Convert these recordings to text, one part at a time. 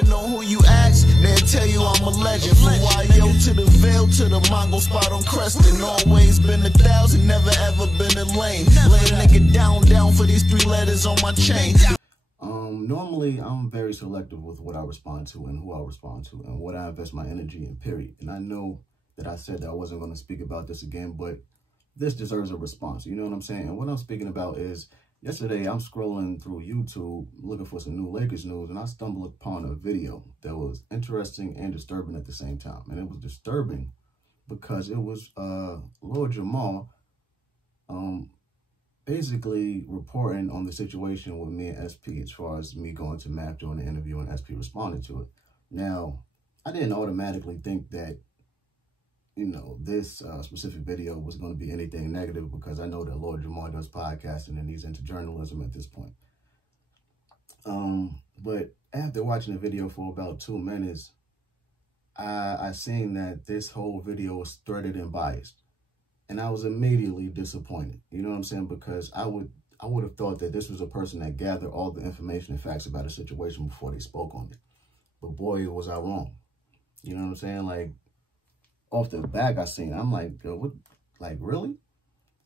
to know who you ask, they'll tell you I'm a legend. From YO to the Veil to the Mongol spot on Creston. Always been 1,000, never ever been a lame. Lay a nigga down for these 3 letters on my chain. Normally, I'm very selective with what I respond to and who I respond to and what I invest my energy in, period. And I know that I said that I wasn't going to speak about this again, but this deserves a response. You know what I'm saying? And what I'm speaking about is, yesterday I'm scrolling through YouTube looking for some new Lakers news, and I stumbled upon a video that was interesting and disturbing at the same time. And it was disturbing because it was Lord Jamar basically reporting on the situation with me and SP as far as me going to Math during the interview and SP responded to it. Now, I didn't automatically think that, you know, this specific video was going to be anything negative because I know that Lord Jamar does podcasting and he's into journalism at this point. But after watching the video for about 2 minutes, I seen that this whole video was threaded and biased. And I was immediately disappointed. You know what I'm saying? Because I would have thought that this was a person that gathered all the information and facts about a situation before they spoke on it. But boy, was I wrong. You know what I'm saying? Like, off the back I seen, I'm like, what? Like, really?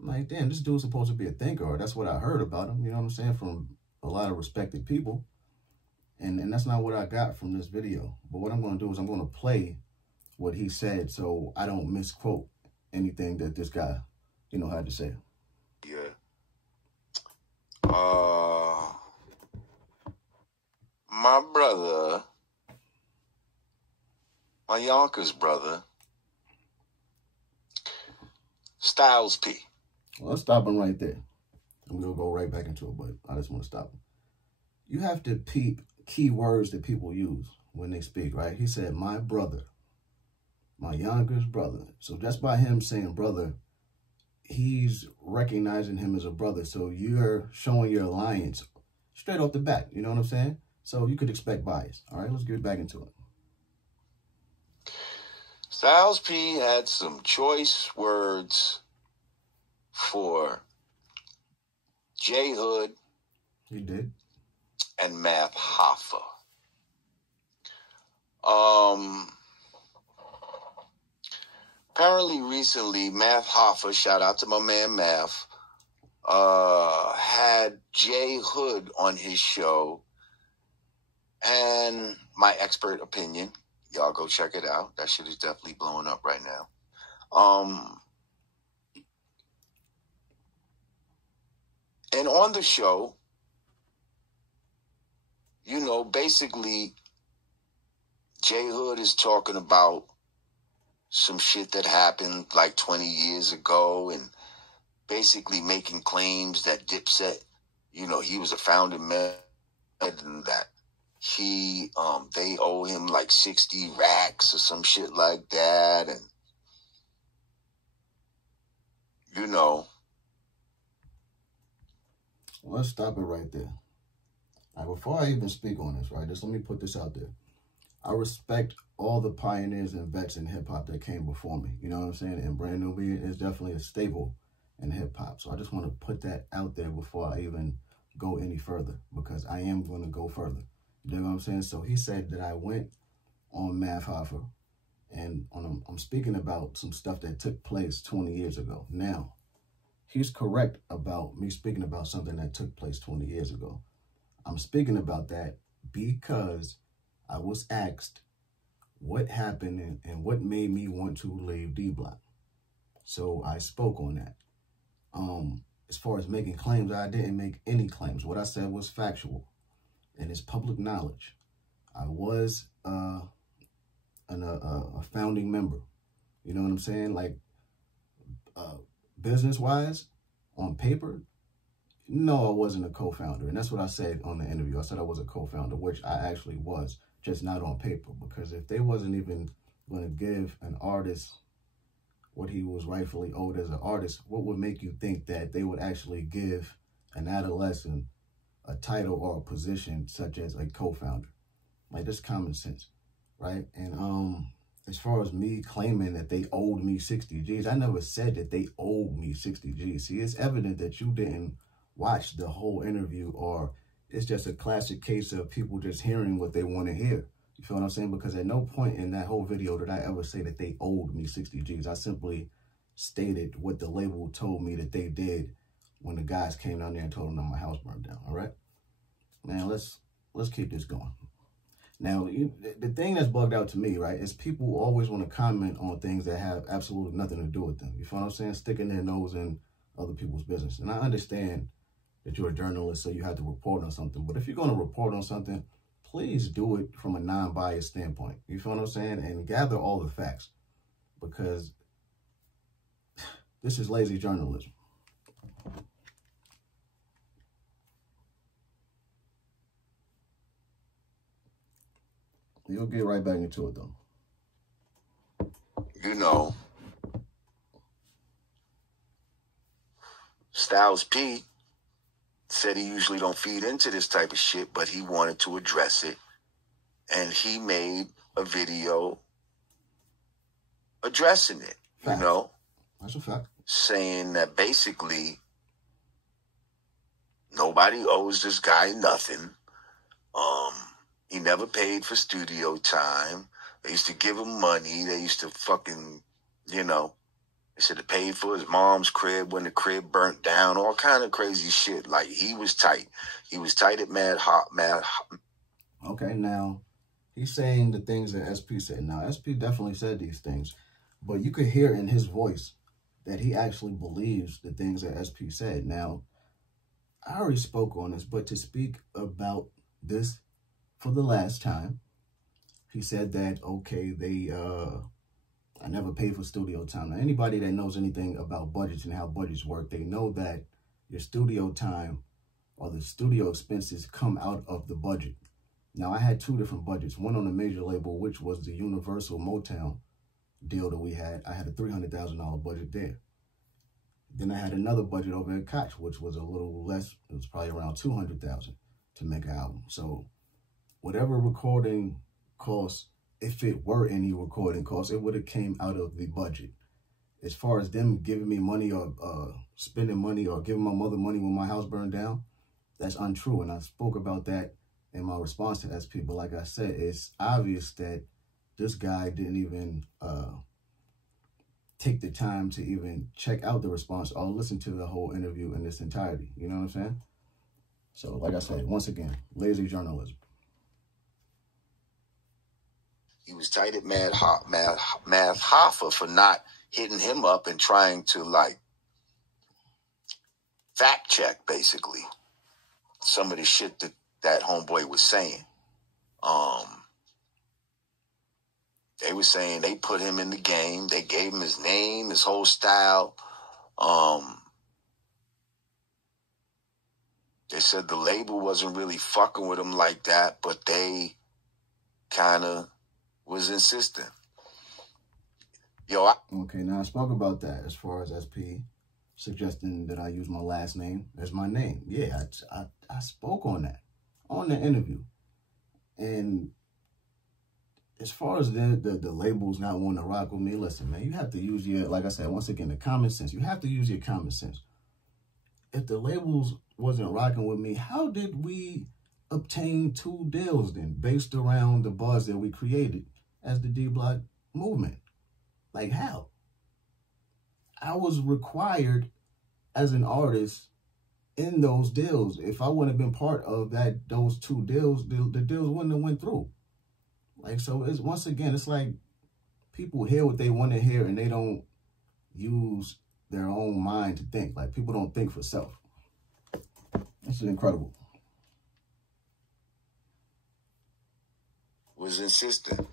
I'm like, damn, this dude's supposed to be a thinker, or that's what I heard about him. You know what I'm saying? From a lot of respected people. And that's not what I got from this video. But what I'm going to do is I'm going to play what he said so I don't misquote anything that this guy, you know, had to say. Yeah. My brother, my Yonkers brother, Styles P. Well, let's stop him right there. I'm going to go right back into it, but I just want to stop him. You have to peep key words that people use when they speak, right? He said, my brother. My youngest brother. So just by him saying brother, he's recognizing him as a brother. So you're showing your alliance straight off the bat. You know what I'm saying? So you could expect bias. All right, let's get back into it. Styles P had some choice words for J Hood. He did. And Math Hoffa. Apparently recently, Math Hoffa, shout out to my man Math, had J Hood on his show. And my expert opinion, y'all go check it out. That shit is definitely blowing up right now. And on the show, you know, basically, J Hood is talking about some shit that happened like 20 years ago and basically making claims that Dipset, you know, he was a founding member and that he, they owe him like 60 racks or some shit like that. And, you know. Well, let's stop it right there. All right, before I even speak on this, right, just let me put this out there. I respect all the pioneers and vets in hip-hop that came before me. You know what I'm saying? And Brand New Beat is definitely a staple in hip-hop. So I just want to put that out there before I even go any further, because I am going to go further. You know what I'm saying? So he said that I went on Math Hoffa, and I'm speaking about some stuff that took place 20 years ago. Now, he's correct about me speaking about something that took place 20 years ago. I'm speaking about that because I was asked what happened and what made me want to leave D-Block. So I spoke on that. As far as making claims, I didn't make any claims. What I said was factual, and it's public knowledge. I was a founding member. You know what I'm saying? Like, business-wise, on paper, no, I wasn't a co-founder. And that's what I said on the interview. I said I was a co-founder, which I actually was, just not on paper. Because if they wasn't even going to give an artist what he was rightfully owed as an artist, what would make you think that they would actually give an adolescent a title or a position such as a co-founder? Like, that's common sense, right? And as far as me claiming that they owed me 60 G's, I never said that they owed me 60 G's. See, it's evident that you didn't watch the whole interview, or it's just a classic case of people just hearing what they want to hear. feel what I'm saying? Because at no point in that whole video did I ever say that they owed me 60 G's. I simply stated what the label told me that they did when the guys came down there and told them that my house burned down, all right? Now, let's keep this going. Now, the thing that's bugged out to me, right, is people always want to comment on things that have absolutely nothing to do with them. You feel what I'm saying? Sticking their nose in other people's business. And I understand that you're a journalist, so you have to report on something. But if you're going to report on something, please do it from a non-biased standpoint. You feel what I'm saying? And gather all the facts, because this is lazy journalism. You'll get right back into it, though. You know, Styles P said he usually don't feed into this type of shit, but he wanted to address it. And he made a video addressing it, Fact. You know? That's a fact. Saying that basically nobody owes this guy nothing. He never paid for studio time. They used to give him money. They used to fucking, you know, they said they paid for his mom's crib when the crib burnt down, all kind of crazy shit. Like, he was tight. He was tight at Mad Hot. Okay, now, he's saying the things that SP said. Now, SP definitely said these things, but you could hear in his voice that he actually believes the things that SP said. Now, I already spoke on this, but to speak about this for the last time, he said that, okay, I never paid for studio time. Now, anybody that knows anything about budgets and how budgets work, they know that your studio time or the studio expenses come out of the budget. Now, I had two different budgets, one on a major label, which was the Universal Motown deal that we had. I had a $300,000 budget there. Then I had another budget over at Koch, which was a little less. It was probably around $200,000 to make an album. So whatever recording costs, if it were any recording costs, it would have came out of the budget. As far as them giving me money or spending money or giving my mother money when my house burned down, that's untrue. And I spoke about that in my response to SP. But like I said, it's obvious that this guy didn't even take the time to even check out the response or listen to the whole interview in its entirety. You know what I'm saying? So like I said, once again, lazy journalism. He was tight at Mad Hoffa for not hitting him up and trying to, like, fact check, basically, some of the shit that homeboy was saying. They were saying they put him in the game. They gave him his name, his whole style. They said the label wasn't really fucking with him like that, but they kind of was insistent. Okay, now I spoke about that as far as SP suggesting that I use my last name as my name. Yeah, I spoke on that on the interview. And as far as the labels not wanting to rock with me, listen, man, you have to use your, like I said, once again, the common sense. You have to use your common sense. If the labels wasn't rocking with me, how did we obtain 2 deals then based around the buzz that we created as the D-Block movement? Like, how? I was required as an artist in those deals. If I wouldn't have been part of those 2 deals, the deals wouldn't have went through. Like, so it's, once again, it's like people hear what they want to hear and they don't use their own mind to think. Like, people don't think for self. This is incredible. Was insistent.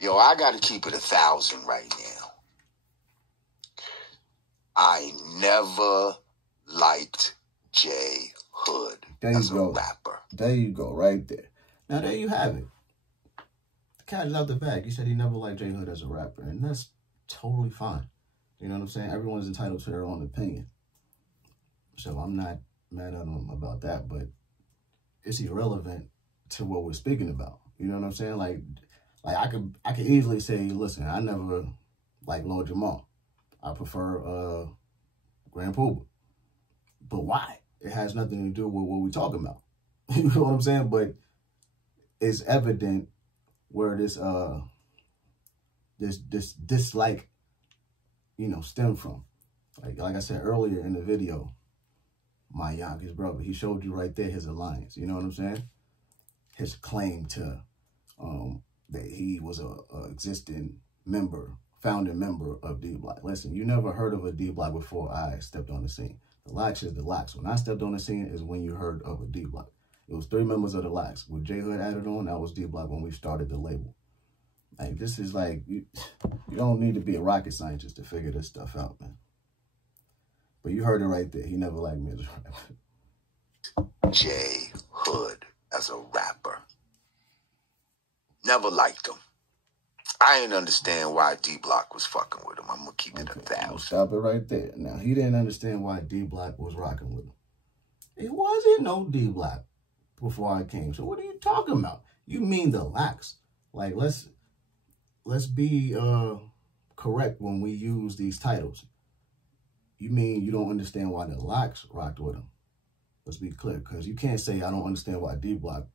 Yo, I got to keep it 1,000 right now. I never liked J Hood as a rapper. There you go, right there. Now, there you have it. The cat is out the bag. He said he never liked J Hood as a rapper, and that's totally fine. You know what I'm saying? Everyone's entitled to their own opinion. So I'm not mad at him about that, but it's irrelevant to what we're speaking about. You know what I'm saying? Like I could easily say, listen, I never liked Lord Jamar. I prefer Grand Pooba. But why? It has nothing to do with what we're talking about. You know what I'm saying? But is evident where this dislike, you know, stem from. Like I said earlier in the video, my youngest brother, he showed you right there his alliance. You know what I'm saying? His claim to that he was a existing member, founding member of D Block. Listen, you never heard of a D Block before I stepped on the scene. The Locks is the Locks. When I stepped on the scene is when you heard of a D Block. It was 3 members of the Locks. With J Hood added on, that was D Block when we started the label. Like, this is like, you don't need to be a rocket scientist to figure this stuff out, man. But you heard it right there. He never liked me as a rapper. J Hood as a rapper. Never liked him. I didn't understand why D Block was fucking with him. I'm gonna keep it 1,000. Stop it right there. Now, he didn't understand why D Block was rocking with him. It wasn't no D Block before I came. So what are you talking about? You mean the Locks? Like, let's be correct when we use these titles. You mean you don't understand why the Locks rocked with him? Let's be clear, because you can't say I don't understand why D Block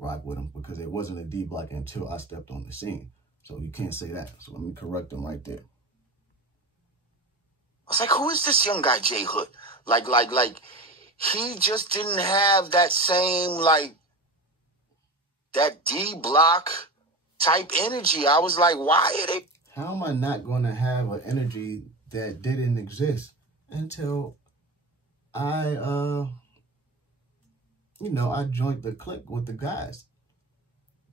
rocked with him, because it wasn't a D Block until I stepped on the scene. So you can't say that. So let me correct him right there. I was like, who is this young guy, J Hood? Like, he just didn't have that same, like, that D Block type energy. I was like, why are they? How am I not going to have an energy that didn't exist until I, you know, I joined the clique with the guys?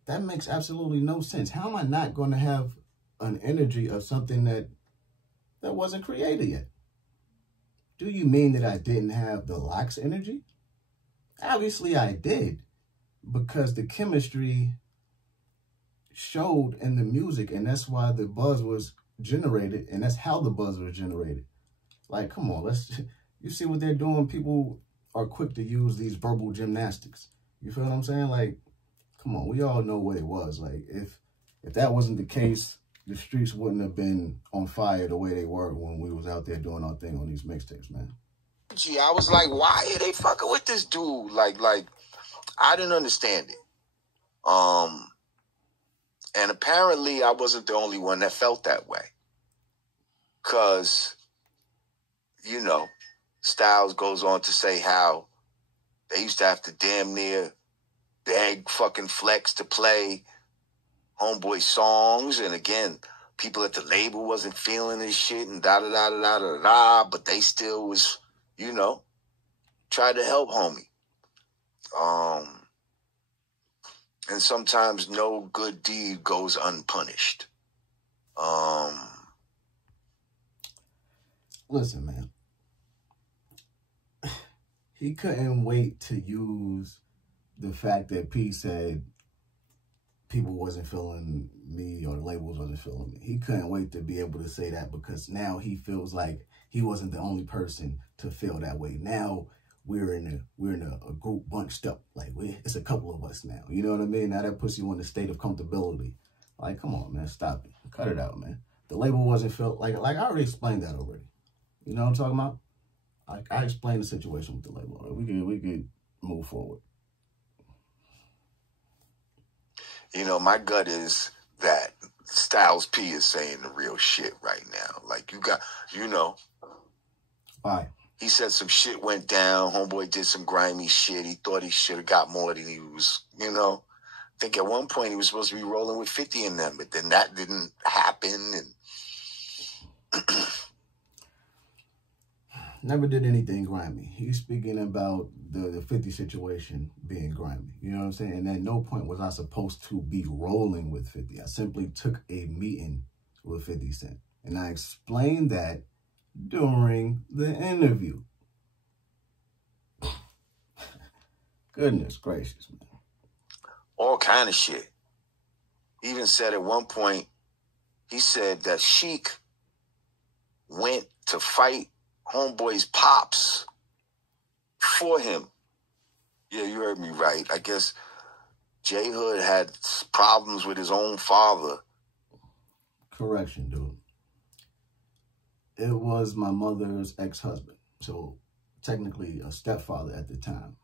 That makes absolutely no sense. How am I not going to have an energy of something that wasn't created yet? Do you mean that I didn't have the Locks energy? Obviously I did, because the chemistry showed in the music, and that's why the buzz was generated, and that's how the buzz was generated. Like, come on, you see what they're doing? People are quick to use these verbal gymnastics. You feel what I'm saying? Like, come on, we all know what it was. Like, if that wasn't the case, the streets wouldn't have been on fire the way they were when we was out there doing our thing on these mixtapes, man. Gee, I was like, why are they fucking with this dude? Like, I didn't understand it. And apparently I wasn't the only one that felt that way. Because, you know, Styles goes on to say how they used to have to damn near beg fucking Flex to play Homeboy songs. And again, people at the label wasn't feeling this shit and da-da-da-da-da-da-da. But they still was, you know, tried to help homie. And sometimes no good deed goes unpunished. Listen, man. He couldn't wait to use the fact that P said people wasn't feeling me or the labels wasn't feeling me. He couldn't wait to be able to say that, because now he feels like he wasn't the only person to feel that way. Now we're in a group bunched up. Like, it's a couple of us now. You know what I mean? Now that puts you in a state of comfortability. Like, come on, man, stop it. Cut it out, man. The label wasn't felt like I already explained that already. You know what I'm talking about? I explained the situation with the label. We could move forward. You know, my gut is that Styles P is saying the real shit right now. Like, you got, you know. Why? He said some shit went down. Homeboy did some grimy shit. He thought he should have got more than he was, you know. I think at one point he was supposed to be rolling with 50 in them, but then that didn't happen. And never did anything grimy. He's speaking about the 50 situation being grimy. You know what I'm saying? And at no point was I supposed to be rolling with 50. I simply took a meeting with 50 Cent. And I explained that during the interview. Goodness gracious, man. All kind of shit. He even said at one point, he said that Sheik went to fight Homeboy's pops for him. Yeah, you heard me right. I guess J Hood had problems with his own father. Correction, dude. It was my mother's ex-husband. So technically a stepfather at the time.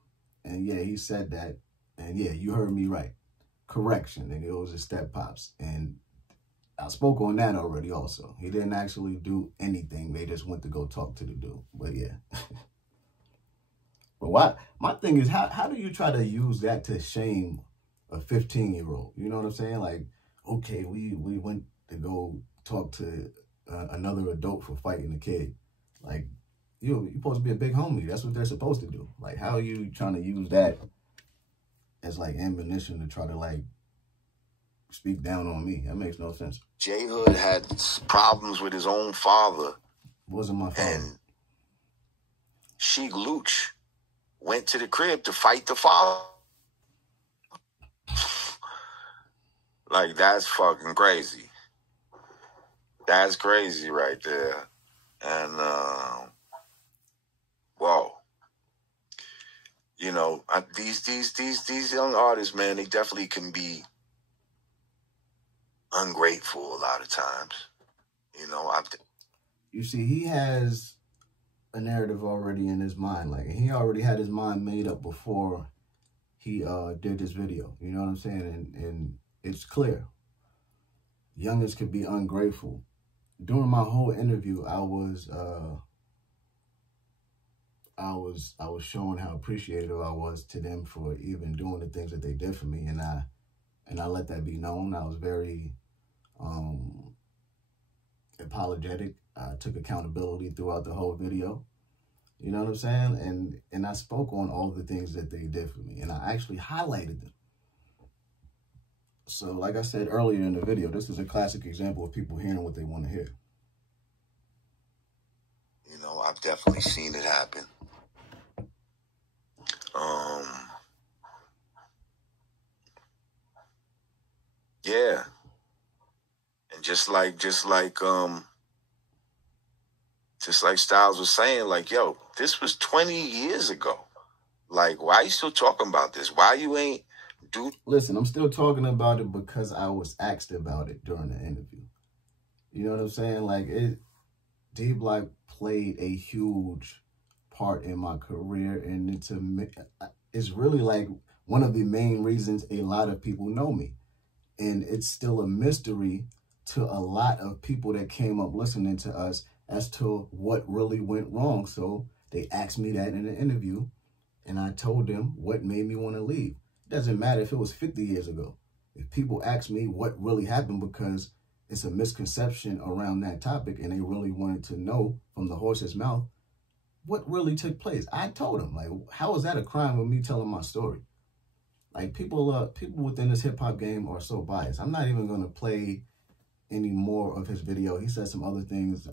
And yeah, he said that. And yeah, you heard me right. correction, nigga. It was his step pops. And I spoke on that already also. He didn't actually do anything. They just went to go talk to the dude. But yeah. But why? My thing is, how do you try to use that to shame a 15-year-old? You know what I'm saying? Like, okay, we went to go talk to another adult for fighting a kid. Like, you're supposed to be a big homie. That's what they're supposed to do. Like, how are you trying to use that as, like, ammunition to try to, like, speak down on me? That makes no sense. J Hood had problems with his own father. Wasn't my father. And Sheik Luch went to the crib to fight the father. Like, that's fucking crazy. That's crazy right there. And, whoa. You know, these young artists, man, they definitely can be ungrateful a lot of times. You know, you see, he has a narrative already in his mind. Like, he already had his mind made up before he did this video. You know what I'm saying? And it's clear. Youngins could be ungrateful. During my whole interview, I was showing how appreciative I was to them for even doing the things that they did for me, and I let that be known. I was very apologetic. I took accountability throughout the whole video. You know what I'm saying? And I spoke on all the things that they did for me, and I actually highlighted them. So, like I said earlier in the video, this is a classic example of people hearing what they want to hear. You know, I've definitely seen it happen. Yeah. And just like Styles was saying, like, yo, this was 20 years ago. Like, why are you still talking about this? Why you ain't do? Listen, I'm still talking about it because I was asked about it during the interview. You know what I'm saying? Like, D-Block played a huge part in my career, and it's really like one of the main reasons a lot of people know me. And it's still a mystery to a lot of people that came up listening to us as to what really went wrong. So they asked me that in an interview, and I told them what made me want to leave. It doesn't matter if it was 50 years ago. If people ask me what really happened, because it's a misconception around that topic, and they really wanted to know from the horse's mouth what really took place, I told them, like, how is that a crime with me telling my story? Like, people within this hip-hop game are so biased. I'm not even going to play any more of his video. He said some other things,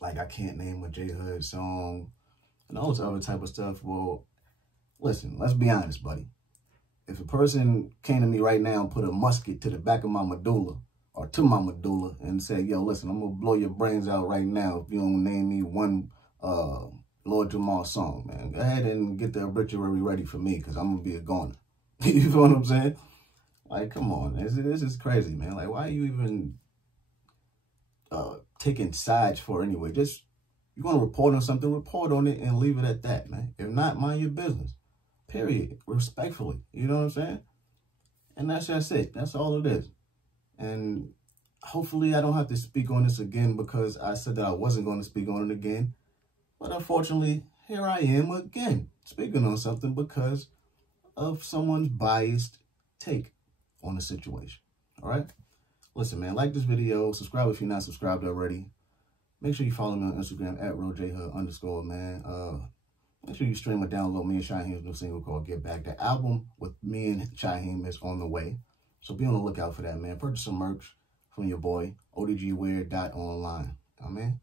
like I can't name a J Hood song and all this other type of stuff. Well, listen, let's be honest, buddy. If a person came to me right now and put a musket to the back of my medulla, or to my medulla, and said, yo, listen, I'm going to blow your brains out right now if you don't name me one Lord Jamar song, man, go ahead and get the obituary ready for me, because I'm going to be a goner. You feel what I'm saying? Like, come on. This is crazy, man. Like, why are you even taking sides for anyway? Just, you want to report on something, report on it and leave it at that, man. If not, mind your business. Period. Respectfully. You know what I'm saying? And that's just it. That's all it is. And hopefully I don't have to speak on this again, because I said that I wasn't going to speak on it again. But unfortunately, here I am again, speaking on something because of someone's biased take on the situation. All right? Listen, man, like this video. Subscribe if you're not subscribed already. Make sure you follow me on Instagram at @RealJHood_, man. Make sure you stream or download me and Shyheim's new single called Get Back. The album with me and Shyheim is on the way. So be on the lookout for that, man. Purchase some merch from your boy, odgweird.online. Amen.